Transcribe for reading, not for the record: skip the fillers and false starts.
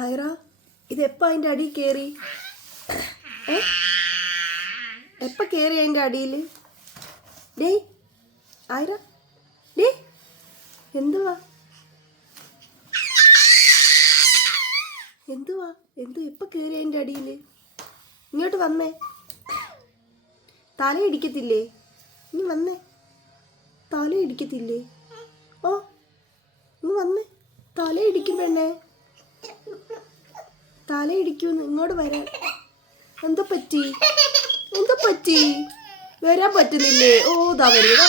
ആയിറ ഇതെപ്പോൾ അതിൻ്റെ അടിയിൽ കയറി? എപ്പോൾ കയറി അതിൻ്റെ അടിയിൽ? ഡേയ് ആയിറ, ഡേ എന്തുവാ എന്തുവാ എപ്പോൾ കയറി അതിൻ്റെ അടിയിൽ? ഇങ്ങോട്ട് വന്നേ, തല ഇടിക്കത്തില്ലേ? ഇനി വന്നേ, തല ഇടിക്കത്തില്ലേ? ഓ ഇങ്ങ് വന്നേ, തല ഇടിക്കും പെണ്ണേ, തല ഇടിക്കുമെന്ന്. ഇങ്ങോട്ട് വരാൻ എന്താ പറ്റി വരാൻ പറ്റുന്നില്ലേ? ഓ ദാ വരുന്നു.